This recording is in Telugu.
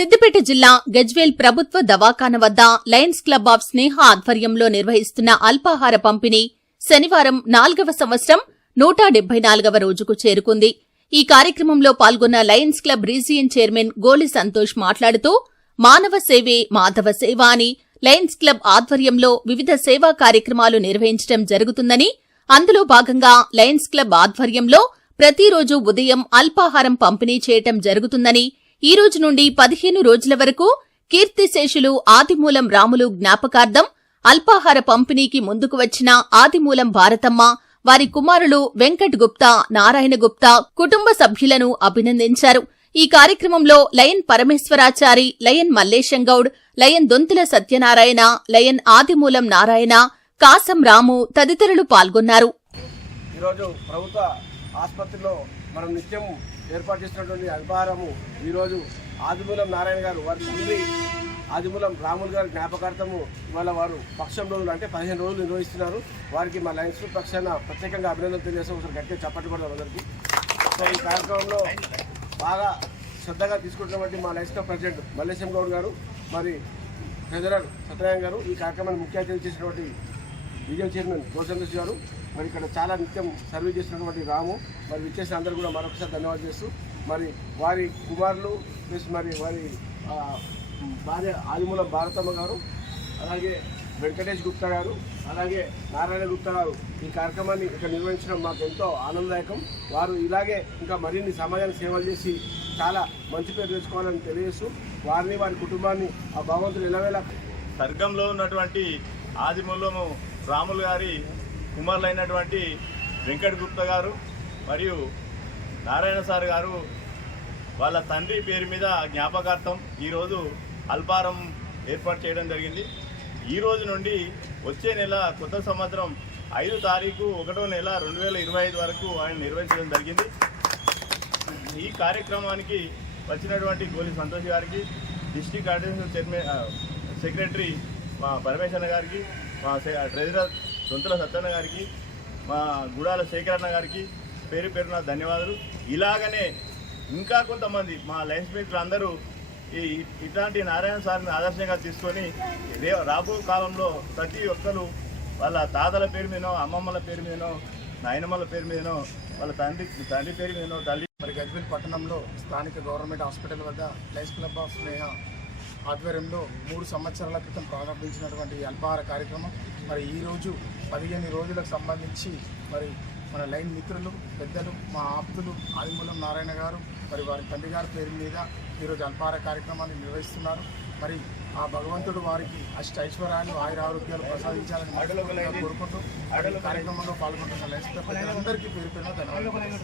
సిద్దిపేట జిల్లా గజ్వేల్ ప్రభుత్వ దవాఖాన వద్ద లయన్స్ క్లబ్ ఆఫ్ స్నేహ ఆధ్వర్యంలో నిర్వహిస్తున్న అల్పాహార పంపిణీ శనివారం నాల్గవ సంవత్సరం నూట డెబ్బై నాలుగవ రోజుకు చేరుకుంది. ఈ కార్యక్రమంలో పాల్గొన్న లయన్స్ క్లబ్ రీజియన్ చైర్మన్ గోలి సంతోష్ మాట్లాడుతూ మానవ సేవే మాధవ సేవ అని లయన్స్ క్లబ్ ఆధ్వర్యంలో వివిధ సేవా కార్యక్రమాలు నిర్వహించడం జరుగుతుందని అందులో భాగంగా లయన్స్ క్లబ్ ఆధ్వర్యంలో ప్రతిరోజు ఉదయం అల్పాహారం పంపిణీ చేయటం జరుగుతుందని ఈ రోజు నుండి పదిహేను రోజుల వరకు కీర్తిశేషులు ఆదిమూలం రాములు జ్ఞాపకార్థం అల్పాహార పంపిణీకి ముందుకు వచ్చిన ఆదిమూలం భారతమ్మ వారి కుమారులు వెంకట్ గుప్తా నారాయణ గుప్తా కుటుంబ సభ్యులను అభినందించారు. ఈ కార్యక్రమంలో lion Parameshwarachari lion Mallesham Goud lion Donthula Satyanarayana lion Adimulam Narayana Kasam Ramu తదితరులు పాల్గొన్నారు. ఈరోజు ప్రభుత్వ ఆసుపత్రిలో మనం నిత్యం ఏర్పాటు చేసినటువంటి అల్పాహారము ఈరోజు ఆదిమూలం నారాయణ గారు వారి తండ్రి ఆదిమూలం రాములు గారి జ్ఞాపకార్థము ఇవాళ వారు పక్షం రోజులు అంటే పదిహేను రోజులు నిర్వహిస్తున్నారు. వారికి మా లయన్స్ పక్షాన ప్రత్యేకంగా అభినందనలు తెలియజేస్తాం ఒకసారి గట్టిగా చప్పట్లు పడదాం అందరికీ. సో ఈ కార్యక్రమంలో బాగా శ్రద్ధగా తీసుకుంటున్నటువంటి మా Lions Club president Mallesham Goud గారు మరి ట్రెజరర్ సత్యనారాయణ గారు ఈ కార్యక్రమాన్ని ముఖ్య అతిథి చేసినటువంటి రీజనల్ చైర్మన్ గోచంద్రస్ గారు మరి ఇక్కడ చాలా నిత్యం సర్వీస్ చేసినటువంటి రాము మరి విచ్చేసిన అందరూ కూడా మరొకసారి ధన్యవాదాలు చేస్తూ మరి వారి కుమారులు ప్లస్ మరి వారి భార్య ఆదిమూలం భారతమ్మ గారు అలాగే వెంకటేష్ గుప్తా గారు అలాగే నారాయణ గుప్తా గారు ఈ కార్యక్రమాన్ని ఇక్కడ నిర్వహించడం మాకు ఎంతో ఆనందదాయకం. వారు ఇలాగే ఇంకా మరిన్ని సమాజానికి సేవలు చేసి చాలా మంచి పేరు తెచ్చుకోవాలని తెలియజేస్తూ వారిని వారి కుటుంబాన్ని ఆ భగవంతుడు ఎలావేలా సర్గంలో ఉన్నటువంటి ఆదిమూలము రాములు గారి కుమారులైనటువంటి వెంకట్ గుప్తా గారు మరియు నారాయణ సార్ గారు వాళ్ళ తండ్రి పేరు మీద జ్ఞాపకార్థం ఈరోజు అల్పారం ఏర్పాటు చేయడం జరిగింది. ఈ రోజు నుండి వచ్చే నెల కొత్త సంవత్సరం ఐదు తారీఖు ఒకటో నెల రెండు వేల ఇరవై ఐదు వరకు ఆయన నిర్వహించడం జరిగింది. ఈ కార్యక్రమానికి వచ్చినటువంటి గోలి సంతోష్ గారికి డిస్టిక్ అడ్మినిస్ట్రేషన్ చైర్మన్ సెక్రటరీ మా పరమేశ్వర గారికి మా ట్రెజరర్ దొంతుల సత్యన్న గారికి మా గుడాల శేఖరన్న గారికి పేరు పేరున ధన్యవాదాలు. ఇలాగనే ఇంకా కొంతమంది మా లైన్స్ మిత్రులు అందరూ ఈ ఇట్లాంటి నారాయణ సార్ని ఆదర్శంగా తీసుకొని రే రాబో కాలంలో ప్రతి ఒక్కరు వాళ్ళ తాతల పేరు మీదనో అమ్మమ్మల పేరు మీదనో నాయనమ్మల పేరు మీదనో వాళ్ళ తండ్రి తండ్రి పేరు మీదనో తల్లి మరి గజ్వేల్ పట్టణంలో స్థానిక గవర్నమెంట్ హాస్పిటల్ వద్ద లైన్స్ క్లబ్ ఆఫ్ స్నేహ ఆధ్వర్యంలో మూడు సంవత్సరాల క్రితం ప్రారంభించినటువంటి అల్పహార అల్పాహార కార్యక్రమం. మరి ఈరోజు పదిహేను రోజులకు సంబంధించి మరి మన లైన్ మిత్రులు పెద్దలు మా ఆప్తులు ఆదిమూలం నారాయణ గారు మరి వారి తండ్రి గారి పేరు మీద ఈరోజు అల్పాహార కార్యక్రమాన్ని నిర్వహిస్తున్నారు. మరి ఆ భగవంతుడు వారికి అష్ట ఐశ్వర్యాలు ఆయుర ఆరోగ్యాలు ప్రసాదించాలని కోరుకుంటూ కార్యక్రమంలో పాల్గొంటున్న లైన్స్ అందరికీ పేరు పేరు ధన్యవాదాలు.